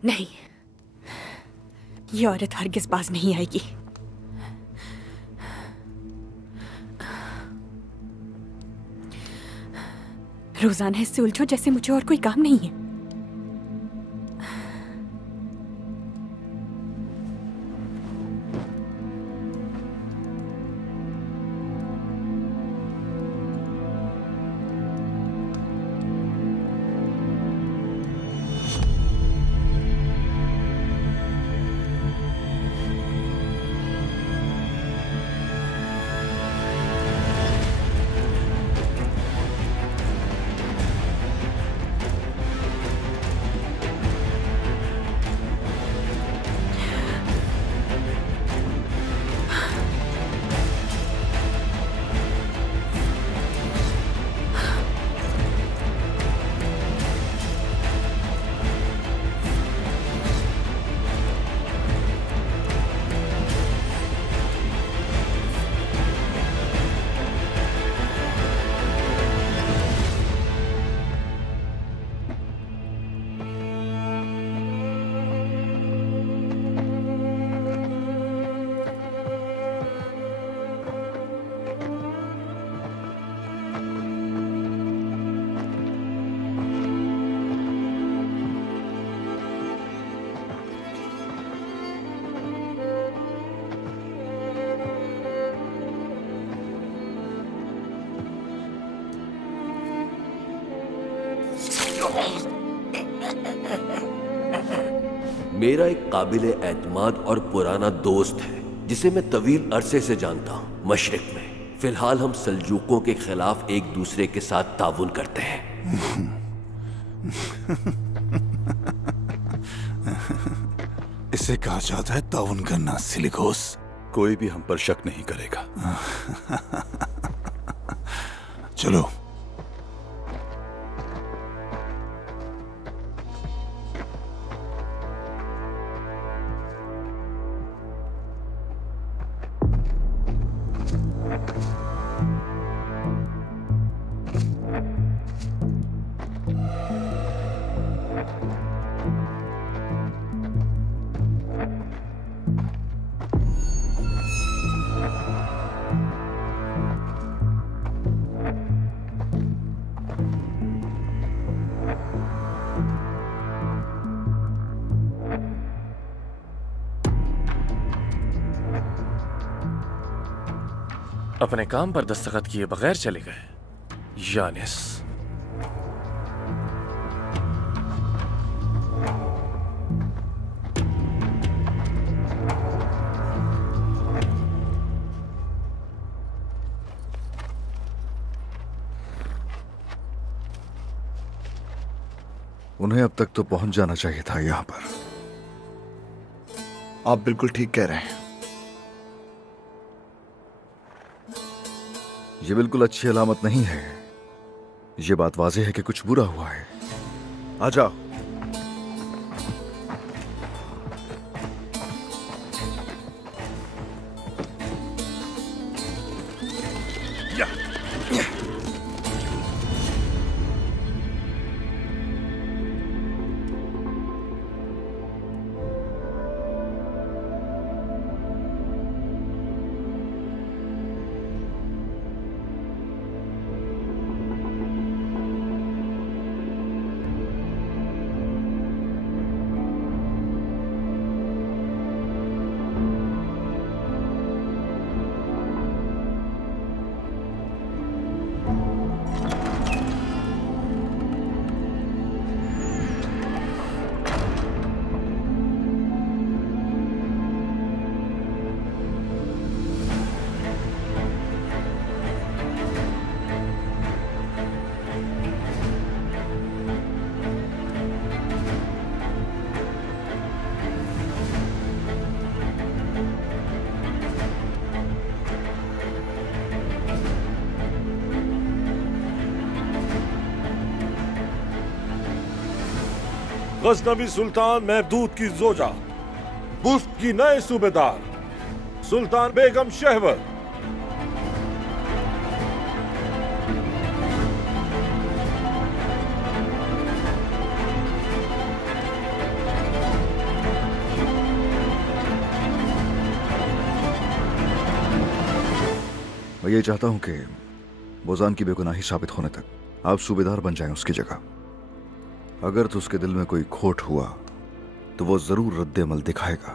नहीं, ये औरत हरगिज़ बाज नहीं आएगी। रोजाना इससे उलझो जैसे मुझे और कोई काम नहीं है। मेरा एक काबिल एतमाद और पुराना दोस्त है जिसे मैं तवील अरसे से जानता हूँ मशरिक में। फिलहाल हम सल्जूकों के खिलाफ एक दूसरे के साथ ताउन करते हैं। इसे कहा जाता है ताउन करना सिलिकोस। कोई भी हम पर शक नहीं करेगा। चलो। अपने काम पर दस्तखत किए बगैर चले गए यानिस। उन्हें अब तक तो पहुंच जाना चाहिए था यहां पर। आप बिल्कुल ठीक कह रहे हैं। ये बिल्कुल अच्छी अलामत नहीं है। ये बात वाज़ेह है कि कुछ बुरा हुआ है। आ जाओ। गजनवी सुल्तान महदूद की जोजा, बुफ्त की नए सूबेदार सुल्तान बेगम शहवर। मैं ये चाहता हूं कि बोजान की बेगुनाही साबित होने तक आप सूबेदार बन जाएं उसकी जगह। अगर तो उसके दिल में कोई खोट हुआ तो वो जरूर रद्द अमल दिखाएगा।